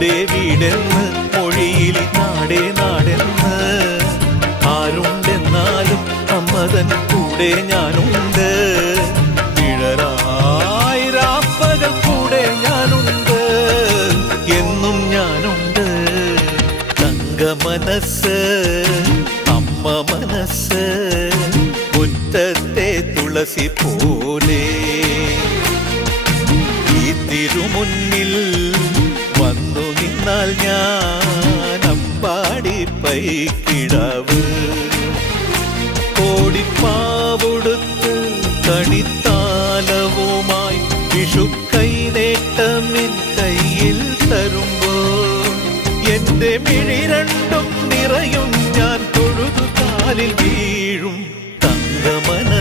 വീടെന്ന് മൊഴിയിൽ നാടേ നാടെന്ന് ആരുണ്ടെന്നാലും അമ്മതൻ കൂടെ ഞാനുണ്ട്. വിഴലായിരാപ്പകൽ കൂടെ ഞാനുണ്ട്, എന്നും ഞാനുണ്ട്. തങ്ക മനസ്സ് അമ്മ മനസ്സ് മുറ്റത്തെ തുളസി പോലെ ഈ തിരുമുന്നിൽ വന്നു നിന്നാൽ ഞാൻ അമ്പാടി പൈക്കിടാവ്. കോടിപ്പാവൊടുത്ത് കണിത്താലവുമായി വിഷുക്കൈ നേട്ടമിൻ കയ്യിൽ തരുമ്പോൾ എന്റെ മിഴി രണ്ടും നിറയും, ഞാൻ തൊഴുതു കാലിൽ വീഴും. തങ്കമന